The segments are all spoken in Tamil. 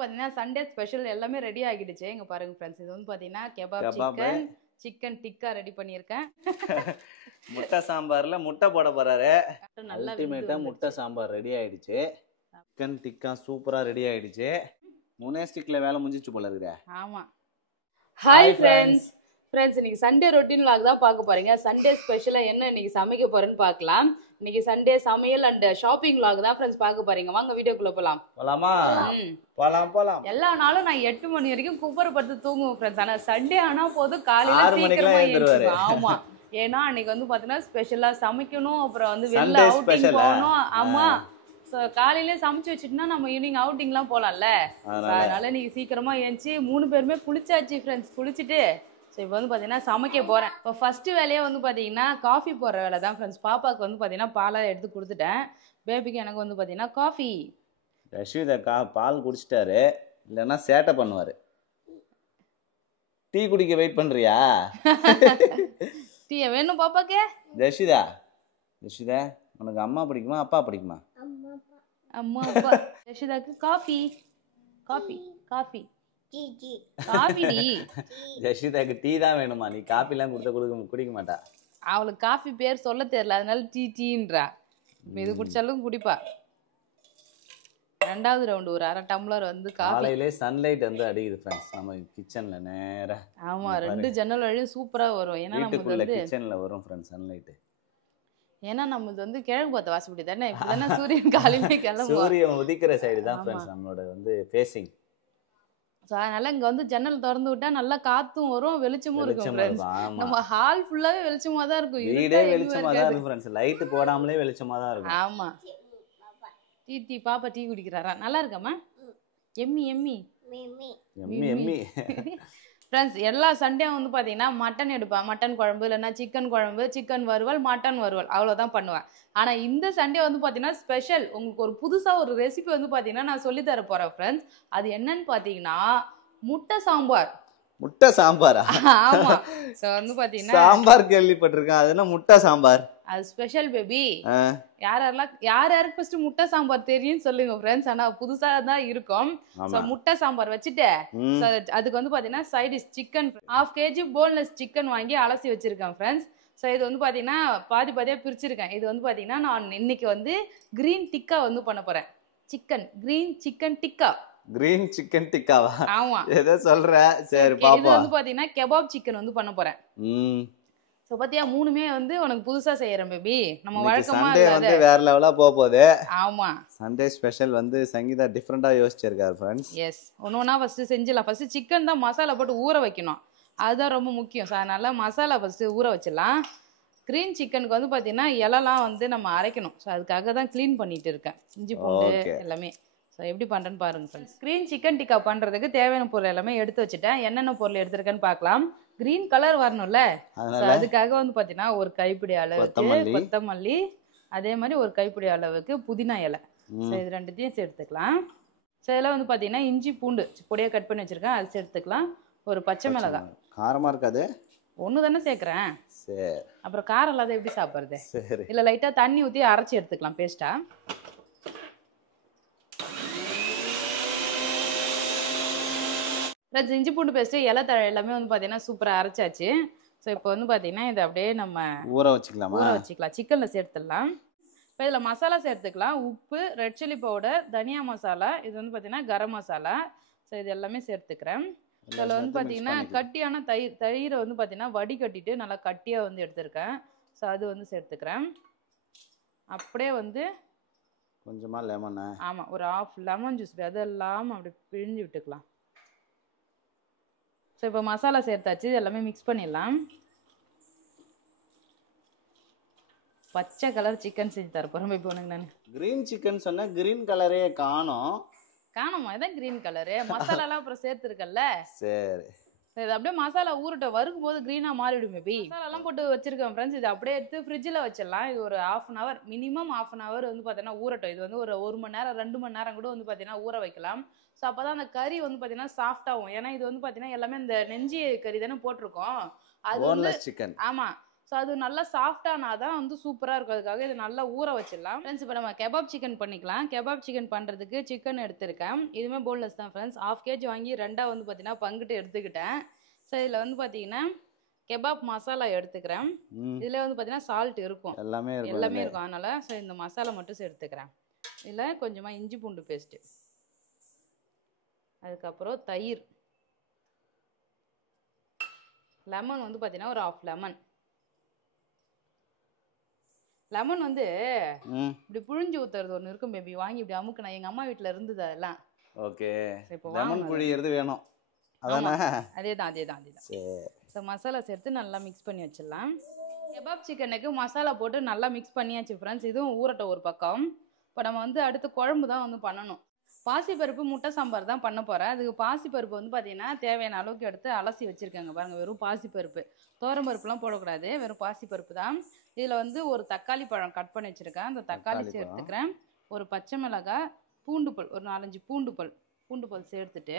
பாத்தீங்கன்னா சண்டே ஸ்பெஷல் எல்லாமே ரெடி ஆகிடுச்சு. இங்க பாருங்க ஃப்ரெண்ட்ஸ், இது வந்து பாத்தீங்கன்னா கெபாப் சிக்கன் டிக்கா ரெடி பண்ணியிருக்கேன். முட்டை சாம்பார்ல முட்டை போட போறாரு. நல்லா அல்டிமேட்டா முட்டை சாம்பார் ரெடி ஆயிடுச்சு. சிக்கன் டிக்கா சூப்பரா ரெடி ஆயிடுச்சு. 3 ஸ்டிக்ல வேலை முடிஞ்சிச்சு போல இருக்குடா. ஆமா. ஹாய் ஃப்ரெண்ட்ஸ், இன்னைக்கு சண்டே ரொட்டீன் வ்ளாக் தான் பார்க்க போறீங்க. சண்டே ஸ்பெஷலா என்ன இன்னைக்கு சமைக்க போறேன்னு பார்க்கலாம். இன்னைக்கு சண்டே சமையல் அண்ட் ஷாப்பிங் வ்ளாக் தான் ஃப்ரெண்ட்ஸ் பார்க்க போறீங்க. வாங்க வீடியோக்குள்ள போலாம். போலாம். எல்லா நாளும் நான் 8 மணி வரைக்கும் குப்பரப்பட்டு தூங்குவேன் ஃப்ரெண்ட்ஸ். ஆனா சண்டே ஆனா போதும் காலையில சீக்கிரமா எழுந்திருவேன். ஆமா, ஏன்னா அன்னைக்கு வந்து பாத்தீங்கன்னா ஸ்பெஷலா சமைக்கணும், அப்புறம் வந்து வெளில அவுட்டிங் போகணும். ஆமா, காலையிலே சமைச்சு வச்சுட்டுனா நம்ம ஈவினிங் அவுட்டிங்லாம் போகலாம்ல. அதனால நீங்க சீக்கிரமா ஏஞ்சி 3 பேருமே குளிச்சாச்சு ஃப்ரெண்ட்ஸ். குளிச்சுட்டு ஸோ இப்போ வந்து பார்த்தீங்கன்னா சமைக்க போகிறேன். இப்போ ஃபஸ்ட்டு வேலையே வந்து பார்த்தீங்கன்னா காஃபி போடுற வேலை தான் ஃப்ரெண்ட்ஸ். பாப்பாவுக்கு வந்து பார்த்தீங்கன்னா பாலாக எடுத்து கொடுத்துட்டேன். பேபிக்கு எனக்கு வந்து பார்த்தீங்கன்னா காஃபி. ரஷ்மிதா பால் குடிச்சிட்டாரு, இல்லைன்னா சேட்டை பண்ணுவார். டீ குடிக்க வெயிட் பண்ணுறியா? டீ வேணும் பாப்பாக்கு. ரஷிதா உனக்கு அம்மா பிடிக்குமா அப்பா பிடிக்குமா? அம்மா அப்பா. ரஷிதாக்கு காஃபி காஃபி காஃபி ஜஷிதாக்கு டீ தான் வேணுமா? நீ காஃபிலாம் குடிக்க மாட்டா. அவளுக்கு காஃபி பேர் சொல்ல தெரியல, அதனால டீன்றா. இது குடிச்சாலும் குடிப்பா. 2வது ரவுண்டு ஒரு 1/2 டம்ளர் வந்து காலையிலே சன்லைட் வந்து அடிக்குது ஃப்ரெண்ட்ஸ் நம்ம கிச்சன்ல நேரா. ஆமா, 2 ஜன்னல் வழியும் சூப்பரா வரும். ஏன்னா நமக்கு வந்து கிச்சன்ல வரும் ஃப்ரெண்ட்ஸ் சன்லைட். ஏன்னா நமது வந்து கிழக்கு பார்த்த வாசப்படி தானே. இப்பதானே சூரியன் காலையிலே கிளம்பும். சூரியன் உதிக்கிற சைடு தான் ஃப்ரெண்ட்ஸ் நம்மளோட வந்து ஃபேசிங். ஸோ அதனால இங்கே வந்து ஜன்னல் திறந்து விட்டா நல்லா காற்றும் வரும், வெளிச்சமும் இருக்கும் ஃப்ரெண்ட்ஸ். நம்ம ஹால் ஃபுல்லாவே வெளிச்சமா தான் இருக்கும். வீடே வெளிச்சமா தான் இருக்கும் ஃப்ரெண்ட்ஸ். லைட் போடாமலே வெளிச்சமா தான் இருக்கும். ஆமா. டீ பாப்பா டீ குடிக்கிறாரா? நல்லா இருக்காமா? Emmy friends. எல்லா சண்டே வந்து பார்த்தீங்கன்னா மட்டன் எடுப்பேன். மட்டன் குழம்பு, இல்லைன்னா சிக்கன் குழம்பு, சிக்கன் வறுவல், மட்டன் வறுவல், அவ்வளோதான் பண்ணுவேன். ஆனால் இந்த சண்டே வந்து பார்த்தீங்கன்னா ஸ்பெஷல். உங்களுக்கு ஒரு புதுசாக ஒரு ரெசிபி வந்து பார்த்தீங்கன்னா நான் சொல்லித்தர போகிறேன் ஃப்ரெண்ட்ஸ். அது என்னன்னு பார்த்தீங்கன்னா முட்டை சாம்பார். முட்டை சாம்பாரா? ஆமா. ஸோ வந்து பார்த்தீங்கன்னா சாம்பார் கேள்விப்பட்டிருக்கேன், அது என்ன முட்டை சாம்பார்? அது ஸ்பெஷல் பேபி. யாருக்கு ஃபர்ஸ்ட் முட்டை சாம்பார் தெரியும்னு சொல்லுங்க ஃப்ரெண்ட்ஸ். ஆனா புதுசா தான் இருக்கும். ஸோ முட்டை சாம்பார் வச்சுட்டு அதுக்கு வந்து பாத்தீங்கன்னா side dish chicken 1/2 kg boneless chicken வாங்கி அலசி வச்சிருக்கேன் ஃப்ரெண்ட்ஸ். ஸோ இது வந்து பாத்தீங்கன்னா பாதியா பிரிச்சிருக்கேன். இது வந்து பாத்தீங்கன்னா நான் இன்னைக்கு வந்து கிரீன் டிக்கா வந்து பண்ண போறேன். கிரீன் சிக்கன் டிக்காவா? ஆமா. ஏதோ சொல்ற, சரி பாப்போம். இது வந்து பாத்தீங்கன்னா கெபாப் சிக்கன் வந்து பண்ண போறேன். சோ பாத்தியா, 3மே வந்து உனக்கு புதுசா செய்யறேன் பேபி. நம்ம வழக்கமா வந்து வேற லெவலா போகுது. ஆமா, சண்டே ஸ்பெஷல் வந்து சங்கீதா டிஃபரெண்டா யோசிச்சிருக்காரு ஃப்ரெண்ட்ஸ். எஸ், ஒண்ணா ஃபர்ஸ்ட் செஞ்சிடலாம். ஃபர்ஸ்ட் சிக்கன் தான் மசாலா போட்டு ஊற வைக்கணும், அதுதான் ரொம்ப முக்கியம். ஸோ அதனால மசாலா ஃபர்ஸ்ட் ஊற வச்சிடலாம். கிரீன் சிக்கனுக்கு வந்து பாத்தீங்கன்னா இலெல்லாம் வந்து நம்ம அரைக்கணும். ஸோ அதுக்காக தான் க்ளீன் பண்ணிட்டு இருக்கேன், இஞ்சி பூண்டு எல்லாமே. ஸோ எப்படி பண்ணுறேன்னு பாருங்க ஃப்ரெண்ட்ஸ். கிரீன் சிக்கன் டிக்கா பண்ணுறதுக்கு தேவையான பொருள் எல்லாமே எடுத்து வச்சுட்டேன். என்னென்ன பொருள் எடுத்துருக்கேன்னு பார்க்கலாம். கிரீன் கலர் வரணும்ல, அதுக்காக வந்து பார்த்தீங்கன்னா ஒரு கைப்பிடி அளவுக்கு கொத்தமல்லி, அதே மாதிரி ஒரு கைப்பிடி அளவுக்கு புதினா இலை. ஸோ இது 2த்தையும் சேர்த்துக்கலாம். ஸோ இதெல்லாம் வந்து பார்த்தீங்கன்னா இஞ்சி பூண்டு பொடியாக கட் பண்ணி வச்சுருக்கேன், அது சேர்த்துக்கலாம். ஒரு பச்சை மிளகாய். காரமாக இருக்காது? ஒன்று தானே சேர்க்குறேன். சரி, அப்புறம் காரம் இல்லாத எப்படி சாப்பிட்றது? சரி, இல்லை லைட்டாக தண்ணி ஊற்றி அரைச்சி எடுத்துக்கலாம் பேஸ்ட்டா. இஞ்சி பூண்டு பேஸ்ட்டு இலை தழை எல்லாமே வந்து பார்த்தீங்கன்னா சூப்பராக அரைச்சாச்சு. ஸோ இப்போ வந்து பார்த்தீங்கன்னா இதை அப்படியே நம்ம ஊற வச்சுக்கலாம். சிக்கனில் சேர்த்துடலாம். இப்போ இதில் மசாலா சேர்த்துக்கலாம். உப்பு, ரெட் சில்லி பவுடர், தனியா மசாலா, இது வந்து பார்த்தீங்கன்னா கரம் மசாலா. ஸோ இது எல்லாமே சேர்த்துக்கிறேன். இதில் வந்து பார்த்தீங்கன்னா கட்டியான தயிரை வந்து பார்த்தீங்கன்னா வடிகட்டிட்டு நல்லா கட்டியாக வந்து எடுத்துருக்கேன். ஸோ அது வந்து சேர்த்துக்கிறேன். அப்படியே வந்து கொஞ்சமாக லெமன். ஆமாம், ஒரு 1/2 லெமன் ஜூஸ் அதெல்லாம் அப்படி பிழிஞ்சு விட்டுக்கலாம். ஸோ இப்போ மசாலா சேர்த்தாச்சு, எல்லாமே மிக்ஸ் பண்ணிடலாம். பச்சை கலர் சிக்கன் செஞ்சு தர போகிறேன் இப்போ உனக்கு நான். கிரீன் சிக்கன் சொன்ன, கிரீன் கலரே காணுமா? இதான் கிரீன் கலரு. மசாலாலாம் அப்புறம் சேர்த்துருக்கல்ல. சரி, இது அப்படியே மசாலா ஊறட்ட வறுக்கும் போது க்ரீனாக மாறிடும் பேபி. மசாலாலாம் போட்டு வச்சிருக்கேன் ஃப்ரெண்ட்ஸ். இது அப்படியே எடுத்து ஃப்ரிட்ஜில் வச்சிடலாம். இது ஒரு 1/2 hour, மினிமம் 1/2 hour வந்து பார்த்தீங்கன்னா ஊறட்டும். இது வந்து ஒரு 1 மணி நேரம் 2 மணி நேரம் கூட வந்து பார்த்தீங்கன்னா ஊற வைக்கலாம். ஸோ அப்போ தான் அந்த கறி வந்து பார்த்தீங்கன்னா சாஃப்டாகும். ஏன்னா இது வந்து பார்த்தீங்கன்னா எல்லாமே இந்த நெஞ்சி கறி தானே போட்டிருக்கோம். அது வந்து சிக்கன். ஆமாம். ஸோ அது நல்லா சாஃப்டானா தான் வந்து சூப்பராக இருக்கும். அதுக்காக இதை நல்லா ஊற வச்சிடலாம் ஃப்ரெண்ட்ஸ். இப்போ நம்ம கெபாப் சிக்கன் பண்ணிக்கலாம். கெபாப் சிக்கன் பண்ணுறதுக்கு சிக்கன் எடுத்திருக்கேன். இதுவுமே போன்லெஸ் தான் ஃப்ரெண்ட்ஸ். 1/2 kg வாங்கி 2ஆக வந்து பார்த்தீங்கன்னா பங்கிட்டு எடுத்துக்கிட்டேன். ஸோ இதில் வந்து பார்த்தீங்கன்னா கெபாப் மசாலா எடுத்துக்கிறேன். இதில் வந்து பார்த்தீங்கன்னா சால்ட் இருக்கும், எல்லாமே இருக்கும். அதனால் ஸோ இந்த மசாலா மட்டும் எடுத்துக்கிறேன். இதில் கொஞ்சமாக இஞ்சி பூண்டு பேஸ்ட்டு, அதுக்கப்புறம் தயிர், லெமன் வந்து பார்த்தீங்கன்னா ஒரு 1/2 லெமன். லெமன் வந்து இப்படி புழிஞ்சு ஊற்றுறது ஒன்று இருக்கும் பேபி, வாங்கி இப்படி அமுக்குனா எங்கள் அம்மா வீட்டில் இருந்தது அதெல்லாம். ஓகே, லெமன் புழியறது வேணும். அதேதான். ஸோ மசாலா சேர்த்து நல்லா மிக்ஸ் பண்ணி வச்சிடலாம். கெபாப் சிக்கனுக்கு மசாலா போட்டு நல்லா மிக்ஸ் பண்ணியாச்சு ஃப்ரெண்ட்ஸ். இதுவும் ஊறட்டும் ஒரு பக்கம். இப்போ நம்ம வந்து அடுத்து குழம்பு தான் வந்து பண்ணணும். பாசிப்பருப்பு முட்டை சாம்பார் தான் பண்ண போகிறேன். அதுக்கு பாசிப்பருப்பு வந்து பார்த்தீங்கன்னா தேவையான அளவுக்கு எடுத்து அலசி வச்சுருக்கேங்க பாருங்கள். வெறும் பாசிப்பருப்பு, தோரம்பருப்புலாம் போடக்கூடாது, வெறும் பாசிப்பருப்பு தான். இதில் வந்து ஒரு தக்காளி பழம் கட் பண்ணி வச்சுருக்கேன், அந்த தக்காளி சேர்த்துக்கிறேன். ஒரு பச்சை மிளகாய், பூண்டுப்பல் ஒரு 4-5 பூண்டுப்பல் சேர்த்துட்டு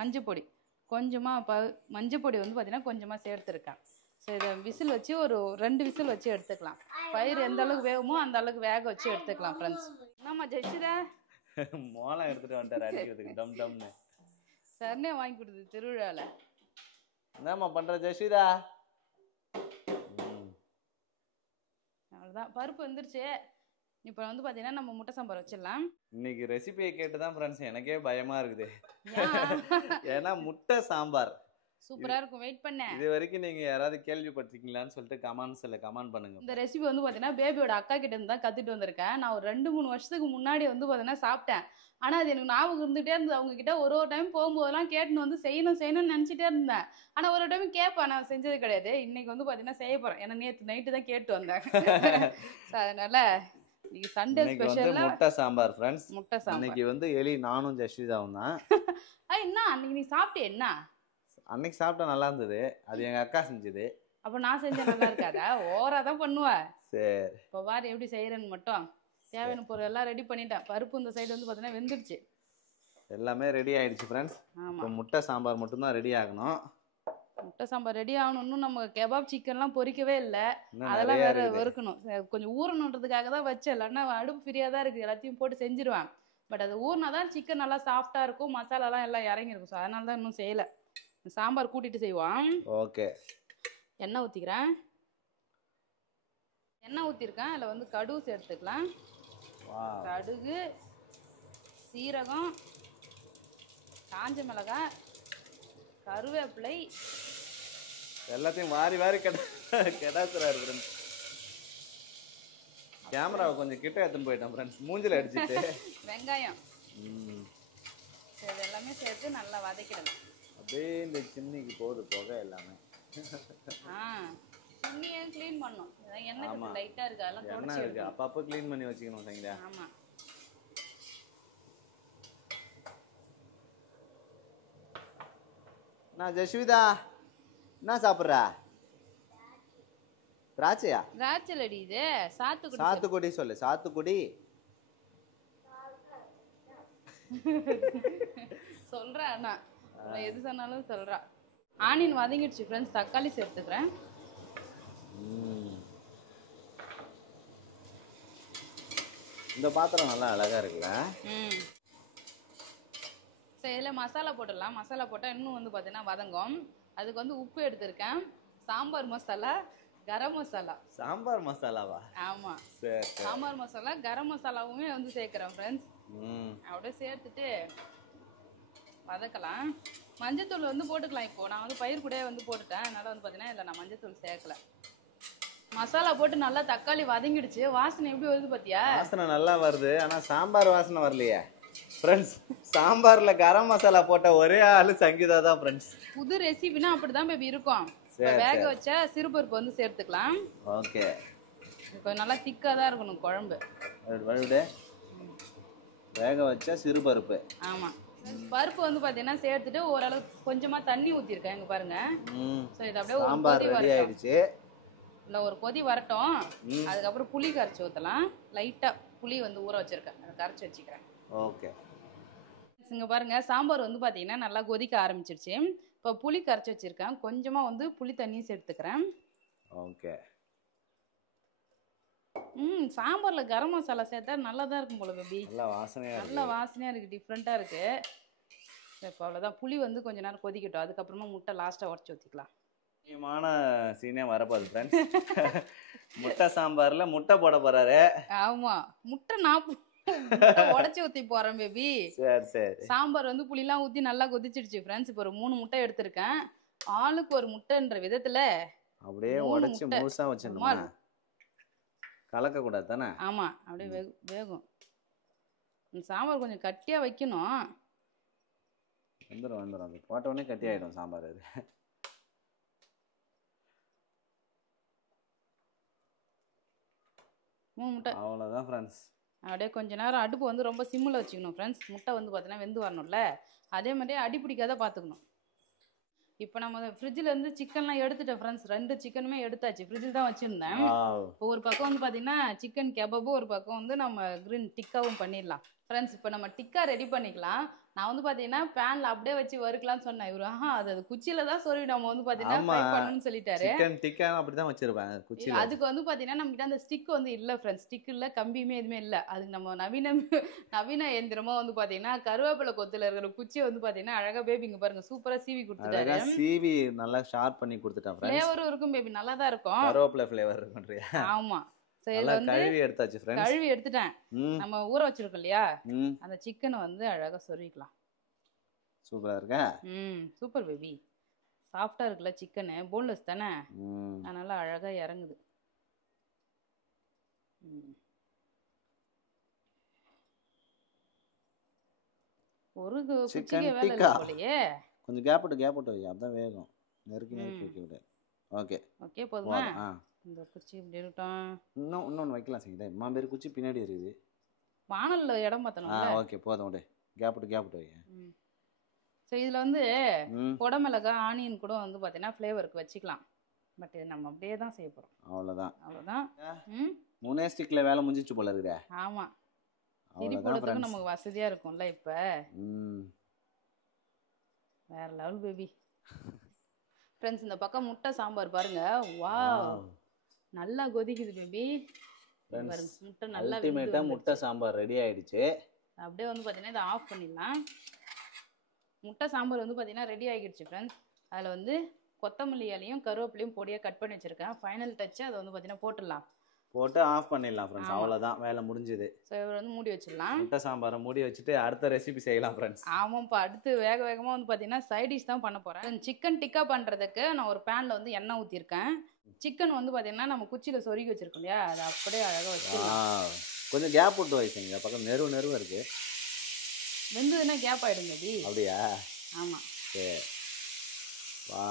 மஞ்சப்பொடி கொஞ்சமாக மஞ்சப்பொடி வந்து பார்த்தீங்கன்னா கொஞ்சமாக சேர்த்துருக்கேன். ஸோ இதை விசில் வச்சு ஒரு 2 விசில் வச்சு எடுத்துக்கலாம். பயிர் எந்த அளவுக்கு வேகுமோ அந்த அளவுக்கு வேக வச்சு எடுத்துக்கலாம் ஃப்ரெண்ட்ஸ். என்னம்மா ஜெஷிதா மோளம் எடுத்துட்டு வந்துட்டார் அடிக்கிறதுக்கு டம் டம்னு. சர்னே வாங்கி கொடுத்து திருவிழாவில். என்னம்மா பண்ற ஜெஷிதா? அவ்வளோதான், பருப்பு வந்துருச்சு. இப்போ வந்து பார்த்தீங்கன்னா நம்ம முட்டை சாம்பார் வச்சிடலாம். இன்னைக்கு ரெசிபியை கேட்டு தான் ஃப்ரெண்ட்ஸ் எனக்கே பயமா இருக்குது. ஏன்னா முட்டை சாம்பார் சூப்பரா இருக்கும், வெயிட் பண்ணேன். இது வரைக்கும் நீங்க யாராவது கேள்விப்பட்டிருக்கீங்களான்னு சொல்லிட்டு கமெண்ட்ஸ்ல பண்ணுங்க. இந்த ரெசிபி வந்து பார்த்தீங்கன்னா பேபியோட அக்கா கிட்ட இருந்து தான் கத்துட்டு வந்திருக்கேன். நான் ஒரு 2-3 வருஷத்துக்கு முன்னாடி வந்து பார்த்தீங்கன்னா சாப்பிட்டேன். ஆனால் அது எனக்கு ஞாபகம் இருந்துகிட்டே இருந்தது. அவங்க கிட்ட ஒரு டைம் போகும்போதெல்லாம் கேட்டுன்னு வந்து செய்யணும்னு நினச்சிட்டே இருந்தேன். ஆனால் ஒரு டைம் கேட்பேன், நான் செஞ்சது கிடையாது. இன்னைக்கு வந்து பார்த்தீங்கன்னா செய்ய போகிறேன். ஏன்னா நேற்று நைட்டு தான் கேட்டு வந்தேன். அதனால இன்னைக்கு சண்டே ஸ்பெஷல் முட்டை சாம்பார் ஃப்ரெண்ட்ஸ். முட்டை சாம்பார் இன்னைக்கு வந்து எலி நானும் ஜெஷிதாவும் தான். என்ன அன்னைக்கு நீ சாப்பிட்டே? என்ன அன்னைக்கு சாப்பிட்டா நல்லா இருந்தது, அது எங்க அக்கா செஞ்சது. அப்ப நான் செஞ்ச நல்லா இருக்காதா? ஓவரா தான் பண்ணுவேன். சரி, இப்போ பாரு எப்படி செய்யறேன்னு மட்டும். தேவையான பொருள் எல்லாம் ரெடி பண்ணிட்டேன். பருப்பு இந்த சைடு வந்து பார்த்தீங்கன்னா வெந்துடுச்சு, எல்லாமே ரெடி ஆயிடுச்சு ஃப்ரெண்ட்ஸ். இப்போ முட்டை சாம்பார் மட்டும் தான் ரெடி ஆகணும். முட்டை சாம்பார் ரெடி ஆகணும்னு நம்ம கெபாப் சிக்கன்லாம் பொரிக்கவே இல்லை, அதெல்லாம் வேற வறுக்கணும். கொஞ்சம் ஊறணுன்றதுக்காக தான் வச்சேன், இல்லைன்னா அடுப்பு ஃப்ரீயாக தான் இருக்குது, எல்லாத்தையும் போட்டு செஞ்சிருவேன். பட் அது ஊறினா தான் சிக்கன் நல்லா சாஃப்டாக இருக்கும், மசாலாலாம் எல்லாம் இறங்கிருக்கும். ஸோ அதனால தான் இன்னும் செய்யலை. சாம்பார் கூட்டிட்டு செய்வான். ஓகே, எண்ணெய் ஊற்றிக்கிறேன். எண்ணெய் ஊற்றிருக்கேன், அதில் வந்து கடுகு சேர்த்துக்கலாம். கடுகு, சீரகம், காஞ்ச மிளகாய், கருவேப்பிலை எல்லாத்தையும் வாரி வாரி கெடாத்துறாரு ஃப்ரெண்ட்ஸ். கேமராவை கொஞ்சம் கிட்ட எடுத்துன்னு போயிட்டேன் ஃப்ரெண்ட்ஸ், மூஞ்சில அடிச்சுட்டு. வெங்காயம் எல்லாமே சேர்த்து நல்லா வதக்கிடலாம். அப்படியே இந்த சின்னிக்கு போகுது போக எல்லாமே. சின்னியை க்ளீன் பண்ணணும். எண்ணெய் லைட்டா இருக்கு, அதெல்லாம் எண்ணெய் இருக்கு, அப்பப்போ க்ளீன் பண்ணி வச்சுக்கணும் சரிங்களா? ஆமா. நான் ஜெஷ்விதா என்ன சாப்பிட்ற? திராட்சையா? திராட்சைலடி இது சாத்துக்குடி. சாத்துக்குடி சொல்லு, சாத்துக்குடி சொல்றா. அண்ணா எது சொன்னாலும் சொல்றா. ஆனியன் வதங்கிடுச்சு ஃப்ரெண்ட்ஸ், தக்காளி சேர்த்துக்கிறேன். இந்த பாத்திரம் நல்லா அழகா இருக்குல்ல. சரி, இதில் மசாலா போட்டுடலாம். மசாலா போட்டால் இன்னும் வந்து பார்த்தீங்கன்னா வதங்கும். அதுக்கு வந்து உப்பு எடுத்திருக்கேன், சாம்பார் மசாலா, கரம் மசாலா. சாம்பார் மசாலாவா? ஆமாம், சாம்பார் மசாலா, கரம் மசாலாவுமே வந்து சேர்க்குறேன் ஃப்ரெண்ட்ஸ். அப்படியே சேர்த்துட்டு வதக்கலாம். மஞ்சத்தூள் வந்து போட்டுக்கலாம். இப்போ நான் வந்து பயிர் கூட வந்து போட்டுட்டேன், அதனால வந்து பார்த்தீங்கன்னா இதில் நான் மஞ்சத்தூள் சேர்க்கல. மசாலா போட்டு நல்லா தக்காளி வதங்கிடுச்சு. வாசனை எப்படி வருது பார்த்தியா? வாசனை நல்லா வருது, ஆனால் சாம்பார் வாசனை வரலையே ஃப்ரெண்ட்ஸ். சாம்பார்ல கரம் மசாலா போட்ட ஒரே ஆளு சங்கீதா தான் ஃப்ரெண்ட்ஸ். புது ரெசிபினா அப்படிதான் பேபி இருக்கும். வேக வச்ச சிறுபருப்பு வந்து சேர்த்துக்கலாம். ஓகே, இப்போ நல்லா திக்காக தான் இருக்கணும் குழம்பு. வேக வச்ச சிறுபருப்பு. ஆமாம், பருப்பு வந்து பார்த்தீங்கன்னா சேர்த்துட்டு ஓரளவு கொஞ்சமாக தண்ணி ஊற்றிருக்கேன், இங்கே பாருங்க. ஸோ இது அப்படியே ஒரு கொதி ஆயிடுச்சு. இல்லை ஒரு கொதி வரட்டும், அதுக்கப்புறம் புளி கரைச்சி ஊற்றலாம். லைட்டாக புளி வந்து ஊற வச்சுருக்கேன், அதை கரைச்சி வச்சுக்கிறேன். ஓகே, இங்கே பாருங்க, சாம்பார் வந்து பார்த்தீங்கன்னா நல்லா கொதிக்க ஆரம்பிச்சிருச்சு. இப்போ புளி கரைச்சி வச்சுருக்கேன், கொஞ்சமாக வந்து புளி தண்ணியும் சேர்த்துக்கிறேன். ஓகே. சாம்பார்ல கரம் மசாலா சேர்த்தா நல்லா தான் இருக்கும் போல பேபி. நல்லா வாசனையா இருக்கு. நல்ல வாசனையா இருக்கு, டிஃப்ரெண்டா இருக்கு. இப்போ அவ்வளோதான், புளி வந்து கொஞ்ச நேரம் கொதிக்கட்டும், அதுக்கப்புறமா முட்டை லாஸ்ட்டாக உடச்சி ஊற்றிக்கலாம். முக்கியமான சீனே வரப்போகுது ஃப்ரெண்ட்ஸ். முட்டை சாம்பார்ல முட்டை போட போறாரு. ஆமா, முட்டை நான் உடச்சி ஊற்றி போறேன் பேபி. சரி சரி. சாம்பார் வந்து புளிலாம் ஊற்றி நல்லா கொதிச்சிடுச்சு ஃப்ரெண்ட்ஸ். இப்போ ஒரு 3 முட்டை எடுத்திருக்கேன். ஆளுக்கு ஒரு முட்டைன்ற விதத்துல அப்படியே உடைச்சு முழுசா வச்சிடணுமா? கலக்க கூடாது தானே? ஆமா, அப்படியே வேகும். சாம்பார் கொஞ்சம் கட்டியா வைக்கணும். வந்துடும் அது போட்ட உடனே கட்டி ஆயிடும் சாம்பார். அது 3 முட்டை அவ்வளோதான் ஃப்ரெண்ட்ஸ். அப்படியே கொஞ்ச நேரம் அடுப்பு வந்து ரொம்ப சிம்மில் வச்சுக்கணும் ஃப்ரெண்ட்ஸ். முட்டை வந்து பார்த்தீங்கன்னா வெந்து வரணும்ல, அதே மாதிரியே அடி பிடிக்காத பார்த்துக்கணும். இப்போ நம்ம ஃப்ரிட்ஜில் சிக்கன்லாம் எடுத்துட்டேன் ஃப்ரெண்ட்ஸ். 2 சிக்கனுமே எடுத்தாச்சு, ஃப்ரிட்ஜில் தான் வச்சுருந்தேன். இப்போ ஒரு பக்கம் வந்து பார்த்தீங்கன்னா சிக்கன் கெபாபும், ஒரு பக்கம் வந்து நம்ம கிரீன் டிக்காவும் பண்ணிடலாம் ஃப்ரெண்ட்ஸ். இப்போ நம்ம டிக்கா ரெடி பண்ணிக்கலாம். நான் வந்து பார்த்தீங்கன்னா பேனில் அப்படியே வச்சு வறுக்கலாம்னு சொன்னேன். இவரு அது குச்சியில தான் சொல்லி நம்ம வந்து பார்த்தீங்கன்னா ஃப்ரை பண்ணணும்னு சொல்லிட்டாரு. சிக்கன் டிக்கா அப்படி தான் வச்சிருப்பாங்க குச்சியில. அதுக்கு வந்து பார்த்தீங்கன்னா நம்மகிட்ட அந்த ஸ்டிக் வந்து இல்லை ஃப்ரெண்ட்ஸ். ஸ்டிக் இல்லை, கம்பியுமே எதுவுமே இல்லை. அதுக்கு நம்ம நவீன இயந்திரமா வந்து பார்த்தீங்கன்னா கருவேப்பிலை கொத்துல இருக்கிற குச்சியை வந்து பார்த்தீங்கன்னா அழகா பேபிங்க பாருங்க சூப்பராக சீவி கொடுத்துட்டாரு. சீவி நல்லா ஷார்ப் பண்ணி கொடுத்துட்டேன் ஃப்ரெண்ட்ஸ். ஃப்ளேவரும் இருக்கும் பேபி, நல்லா தான் இருக்கும். கருவேப்பிலை ஃப்ளேவர் இருக்குன்றியா? ஆமா, கழுவி எடுத்தாச்சு ஃப்ரெண்ட்ஸ். கழுவி எடுத்துட்டேன். நம்ம ஊற வச்சிருக்கோம் இல்லையா, அந்த சிக்கனை வந்து அழகா சொருவிக்கலாம். சூப்பரா இருக்கா? Super baby. சாஃப்டா இருக்குல்ல சிக்கனு, போன்லெஸ் தானே, அதனால அழகா இறங்குது. ஒரு குச்சிக்கே வேலை இல்லை போலயே. கொஞ்சம் கேப் விட்டு வை, அதான் வேகும். நெருக்கி வைக்க விடு. ஓகே ஓகே, போதுமா? இந்த குச்சி இப்படி இருக்கட்டும். இன்னொன்று வைக்கலாம் சரிங்களா? அம்மா பேர் குச்சி பின்னாடி இருக்குது. வானல்ல இடம் பார்த்தணும். ஓகே போதும் விடு. கேப் விட்டு வை. ஸோ இதில் வந்து குடமிளகா, ஆனியன் கூட வந்து பார்த்தீங்கன்னா ஃப்ளேவருக்கு வச்சுக்கலாம். பட் இது நம்ம அப்படியே தான் செய்ய போகிறோம். அவ்வளோதான். 3 ஸ்டிக்கில் வேலை முடிஞ்சிச்சு போல இருக்குதே. ஆமாம், திரி போடுறதுக்கு நமக்கு வசதியாக இருக்கும்ல. இப்போ வேற லெவல் பேபி. ஃப்ரெண்ட்ஸ், இந்த பக்கம் முட்டை சாம்பார் பாருங்க. வாவ், நல்லா கொதிக்குது பேபி. முட்டை நல்லா முட்டை சாம்பார் ரெடி ஆயிடுச்சு. அப்படியே வந்து பார்த்தீங்கன்னா இதை ஆஃப் பண்ணிடலாம். முட்டை சாம்பார் வந்து பார்த்தீங்கன்னா ரெடி ஆகிடுச்சு ஃப்ரெண்ட்ஸ். அதில் வந்து கொத்தமல்லி இலையும் கருவேப்பிலையும் பொடியாக கட் பண்ணி வச்சுருக்கேன். ஃபைனல் டச்சு அதை வந்து பார்த்தீங்கன்னா போட்டுடலாம். போட்டு ஆஃப் பண்ணிடலாம் ஃப்ரெண்ட்ஸ். அவ்வளோதான், வேலை முடிஞ்சுது. ஸோ இவர் வந்து மூடி வச்சிடலாம். முட்டை சாம்பாரை மூடி வச்சுட்டு அடுத்த ரெசிபி செய்யலாம் ஃப்ரெண்ட்ஸ். ஆமாம்ப்பா, அடுத்து வேகமாக வந்து பார்த்தீங்கன்னா சைட் டிஷ் தான் பண்ண போகிறேன். சிக்கன் டிக்கா பண்ணுறதுக்கு நான் ஒரு பேனில் வந்து எண்ணெய் ஊற்றிருக்கேன். சிக்கன் வந்து பார்த்தீங்கன்னா நம்ம குச்சியில் சொருகி வச்சுருக்கோம் இல்லையா, அதை அப்படியே அழகாக வச்சுருக்கோம். கொஞ்சம் கேப் விட்டு வைக்கங்க, பக்கம் நெருவு இருக்குது. வெந்ததுன்னா கேப் ஆகிடும் பேபி. அப்படியா? ஆமாம். சரி. வா,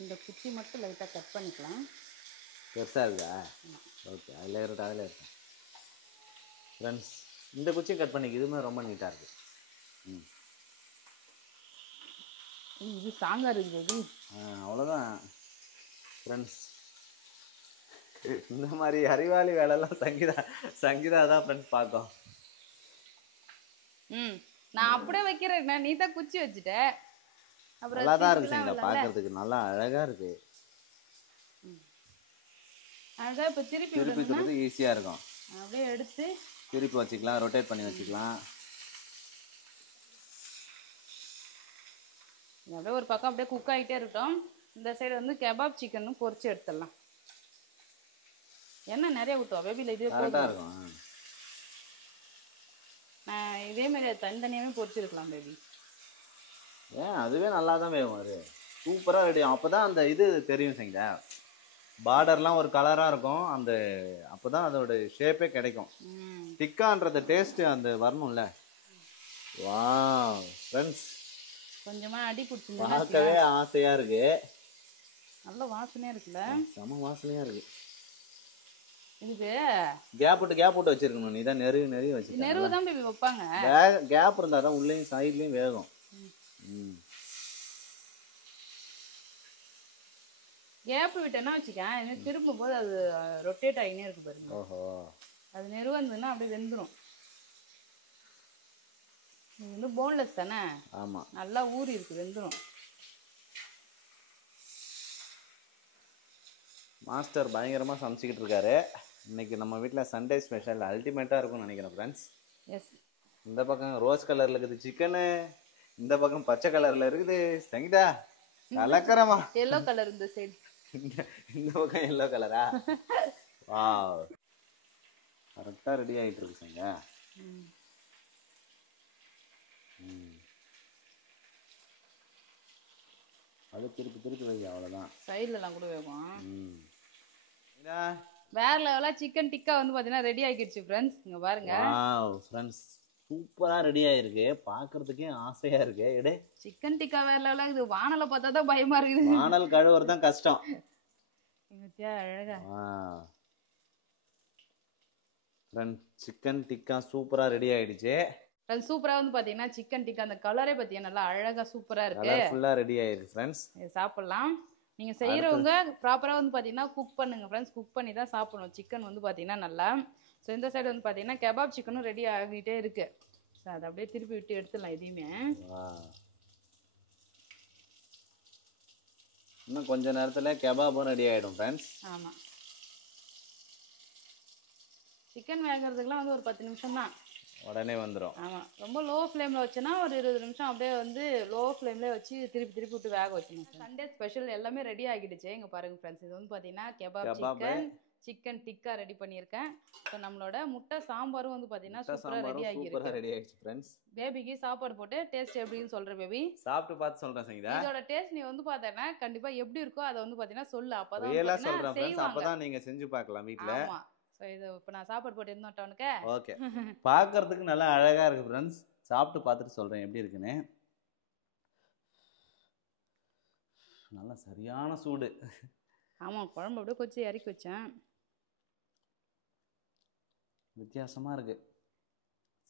இந்த குச்சி மட்டும் லைட்டாக கட் பண்ணிக்கலாம். பெருசாக இருக்கா? ஓகே, அதில் இருக்கட்டும். ஃப்ரெண்ட்ஸ், இந்த குச்சியும் கட் பண்ணிக்க, இதுவுமே ரொம்ப நீட்டாக இருக்குது. இது ஸ்ட்ராங்காக இருக்குது பேபி. அவ்வளோதான் ஃப்ரெண்ட்ஸ். இந்த மாதிரி அறிவாளி வேலைலாம் சங்கீதா தான் ஃப்ரெண்ட்ஸ் பார்க்கும். நான் அப்படியே வைக்கிறேன், நீ தான் குச்சி வச்சுட்ட. அப்புறம் நல்லா தான் இருக்கு சங்கீதா, பார்க்கறதுக்கு நல்லா அழகா இருக்கு. அழகா இப்போ திருப்பி விடுறது ஈஸியாக இருக்கும். அப்படியே எடுத்து திருப்பி வச்சுக்கலாம், ரொட்டேட் பண்ணி வச்சுக்கலாம். அப்படியே ஒரு பக்கம் அப்படியே குக் ஆகிட்டே இருக்கட்டும். இந்த சைடு வந்து கெபாப் சிக்கனும் பொரிச்சு எடுத்துடலாம். என்ன நிறைய ஊற்றுவா பேபியில், இதே கரெக்டாக இருக்கும். நான் இதே மாதிரி தனித்தனியாகவே பொரிச்சிருக்கலாம் பேபி. அதுவே நல்லா தான் வேகும். அது சூப்பராக ரெடி. அப்போ தான் அந்த இது தெரியும் சங்கீதா, பார்டர்லாம் ஒரு கலராக இருக்கும். அந்த அப்போ தான் அதோட ஷேப்பே கிடைக்கும். டிக்கான்றது டேஸ்ட்டு அந்த வரணும்ல. வா ஃப்ரெண்ட்ஸ், கொஞ்சமாக அடி பிடிச்சி பார்க்கவே ஆசையாக இருக்கு. நல்ல வாசனையாக இருக்குல்ல? செம வாசனையாக இருக்கு. இதுக்கு கேப் விட்டு வச்சிருக்கணும். நீ தான் நெருவி வச்சு. நெருவு தான் பேபி வைப்பாங்க. கேப் இருந்தால் தான் உள்ளேயும் சைட்லேயும் வேகும். கேப் விட்டேன்னா வச்சுக்கேன், திரும்பும் போது அது ரொட்டேட் ஆகினே இருக்கு பாருங்க. ஓஹோ, அது நெருவா இருந்ததுன்னா அப்படியே வெந்துடும். இது வந்து போன்லெஸ் தானே, ஆமா. நல்லா ஊறி இருக்கு, வெந்துடும். மாஸ்டர் பயங்கரமா சமைச்சிக்கிட்டு இருக்காரு. இன்னைக்கு நம்ம வீட்ல சண்டே ஸ்பெஷல் அல்டிமேட்டா இருக்கும்னு நினைக்கிறேன் ஃப்ரெண்ட்ஸ். எஸ். இந்த பக்கம் ரோஸ் கலர்ல இருக்குது சிக்கனு, இந்த பக்கம் பச்சை கலர்ல இருக்குது. சங்கீதா கலக்கறமா. எல்லோ கலர் இந்த சைடு. இந்த பக்கம் எல்லோ கலரா? வாவ், கரெக்டா ரெடி ஆயிட்டு இருக்கு சங்க. அது திருப்பி திருப்பி வை, அவ்வளவுதான். சைடுலலாம் கூட வேகும். இதா வேற லெவலா சிக்கன் டிக்கா வந்து பாத்தீங்கன்னா ரெடி ஆகிடுச்சு ஃப்ரெண்ட்ஸ். இங்க பாருங்க. வாவ் ஃப்ரெண்ட்ஸ், சூப்பரா ரெடி ஆயிருக்கு. பாக்குறதுக்கே ஆசையா இருக்கு. எடே சிக்கன் டிக்கா வேற லெவலா இது. வானல பார்த்தா தான் பயமா இருக்குது. வானல் கழுவுறது தான் கஷ்டம். அழகா ஃப்ரெண்ட்ஸ், சிக்கன் டிக்கா சூப்பரா ரெடி ஆயிடுச்சு. சூப்பரா வந்து பாத்தீங்கன்னா சிக்கன் டிக்கா அந்த கலரே பாத்தீங்கன்னா நல்லா அழகா சூப்பரா இருக்கு. ஃபுல்லா ரெடி ஆயிருக்கு ஃப்ரெண்ட்ஸ். சாப்பிடலாம். நீங்க செய்யறவங்க ப்ராப்பரா வந்து பாத்தீங்கன்னா குக் பண்ணுங்க ஃப்ரெண்ட்ஸ். குக் பண்ணி தான் சாப்பிடணும் சிக்கன் வந்து பாத்தீங்கன்னா நல்லா. ஸோ இந்த சைடு வந்து பாத்தீங்கன்னா கெபாப் சிக்கனும் ரெடி ஆகிட்டே இருக்கு. ஸோ அதை அப்படியே திருப்பி விட்டு எடுத்துடலாம் எதையுமே. இன்னும் கொஞ்ச நேரத்துல கெபாபும் ரெடி ஆயிடும் ஃப்ரெண்ட்ஸ். ஆமா, சிக்கன் வேகிறதுக்குலாம் வந்து ஒரு 10 நிமிஷம் தான், உடனே வந்துடும். ஆமா. ரொம்ப லோ ஃப்ளேம்ல வச்சோன்னா ஒரு 20 நிமிஷம் அப்படியே வந்து லோ ஃப்ளேம்ல வச்சு திருப்பி திருப்பி விட்டு வேக வச்சணும். சண்டே ஸ்பெஷல் எல்லாமே ரெடி ஆகிடுச்சு. இங்க பாருங்க ஃப்ரெண்ட்ஸ், இது வந்து பாத்தீங்கன்னா kebab chicken, chicken tikka ready பண்ணியிருக்கேன். இப்போ நம்மளோட முட்டை சாம்பாரும் வந்து பாத்தீங்கன்னா சூப்பரா ரெடி ஆகிடுச்சு ஃப்ரெண்ட்ஸ். பேபிக்கு சாப்பாடு போட்டு டேஸ்ட் எப்படின்னு சொல்றேன் பேபி. சாப்பிட்டு பார்த்து சொல்றேன் சங்கீதா. இதோட டேஸ்ட் நீ வந்து பார்த்தேன்னா கண்டிப்பா எப்படி இருக்கோ அதை வந்து பாத்தீங்கன்னா சொல்லு. அப்பதான் ரியலா சொல்றேன் ஃப்ரெண்ட்ஸ், அப்பதான் நீங்க செஞ்சு பார்க்கலாம் வீட்ல. ஆமா. சோ இது இப்போ நான் சாப்பாடு போட்டு இருந்தோம்ட்டானுக்க. ஓகே, பார்க்கிறதுக்கு நல்லா அழகா இருக்கு ஃப்ரெண்ட்ஸ். சாப்பிட்டு பார்த்துட்டு சொல்றேன் எப்படி இருக்குன்னு. நல்லா சரியான சூடு. ஆமா, குழம்பு அப்படியே கொச்சி இறக்கி வச்சேன். வித்தியாசமா இருக்கு.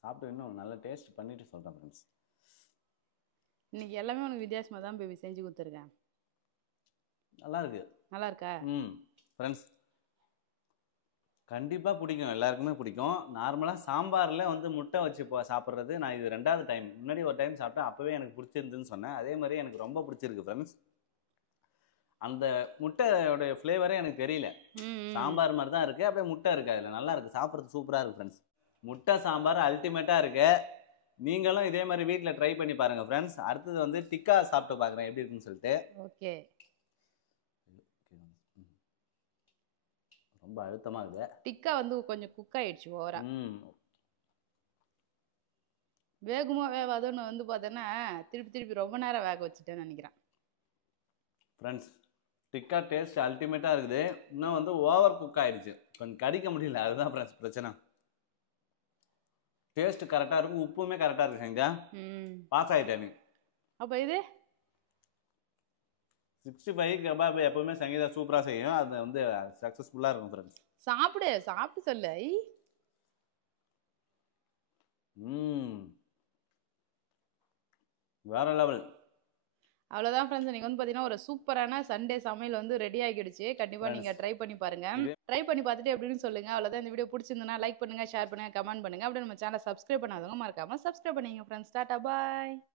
சாப்பிட்டு இன்னும் நல்ல டேஸ்ட் பண்ணிட்டு சொல்றேன் ஃப்ரெண்ட்ஸ். இன்னைக்கு எல்லாமே உனக்கு வித்தியாசமா தான் பேபி செஞ்சு கொடுத்துருக்கேன். நல்லா இருக்கு. நல்லா இருக்கா? ஃப்ரெண்ட்ஸ், கண்டிப்பா பிடிக்கும், எல்லாருக்குமே பிடிக்கும். நார்மலா சாம்பார்ல வந்து முட்டை வச்சு சாப்பிட்றது நான் இது 2வது டைம். முன்னாடி ஒரு டைம் சாப்பிட்டேன், அப்பவே எனக்கு பிடிச்சிருந்துன்னு சொன்னேன். அதே மாதிரி எனக்கு ரொம்ப பிடிச்சிருக்கு ஃப்ரெண்ட்ஸ். அந்த முட்டையோட ஃப்ளேவரே எனக்கு தெரியல. சாம்பார் மாதிரி தான் இருக்கு, அப்படியே முட்டை இருக்கு அதுல. நல்லா இருக்கு, சாப்பிட்றது சூப்பரா இருக்கு ஃப்ரெண்ட்ஸ். முட்டை சாம்பார் அல்டிமேட்டா இருக்கு. நீங்களும் இதே மாதிரி வீட்ல ட்ரை பண்ணி பாருங்க ஃப்ரெண்ட்ஸ். அடுத்தது வந்து டிக்கா சாப்பிட்டு பார்க்குறேன் எப்படி இருக்குன்னு சொல்லிட்டு. ஓகே. ரொம்ப அழுத்தமா இருக்கு. டிக்கா வந்து கொஞ்சம் குக் ஆயிடுச்சு ஓவரா. வேகுமா வேவாதோன்னு வந்து பார்த்தேன்னா திருப்பி திருப்பி ரொம்ப நேரம் வேக வச்சுட்டேன்னு நினைக்கிறேன் ஃப்ரெண்ட்ஸ். டிக்கா டேஸ்ட் அல்டிமேட்டா இருக்குது. இன்னும் வந்து ஓவர் குக் ஆயிடுச்சு, கொஞ்சம் கடிக்க முடியல. அதுதான் ஃப்ரெண்ட்ஸ் பிரச்சனை. டேஸ்ட் கரெக்டா இருக்கு, உப்புமே கரெக்டா இருக்கு. சங்கா பாஸ் ஆயிட்டேன். அப்ப இது 65 கபாப் எப்பவுமே சங்கீதா சூப்பரா செய்யும். அது வந்து சக்சஸ்ஃபுல்லா இருக்கும் ஃப்ரெண்ட்ஸ். சாப்பிட்டு சொல்லு. வேற லெவல். அவ்வளோதான் ஃப்ரெண்ட்ஸ், நீங்கள் வந்து பார்த்தீங்கன்னா ஒரு சூப்பரான சண்டே சமையல் வந்து ரெடி ஆகிடுச்சு. கண்டிப்பாக நீங்கள் ட்ரை பண்ணி பாருங்க. ட்ரை பண்ணி பார்த்துட்டு எப்படின்னு சொல்லுங்க. அவ்வளோதான். இந்த வீடியோ பிடிச்சிருந்ததுன்னா லைக் பண்ணுங்க, ஷேர் பண்ணுங்க, கமெண்ட் பண்ணுங்க. அப்படியே நம்ம சேனலை சப்ஸ்கிரைப் பண்ணாதவங்க மறக்காம சப்ஸ்கிரைப் பண்ணிங்க ஃப்ரெண்ட்ஸ். டாடா பாய்.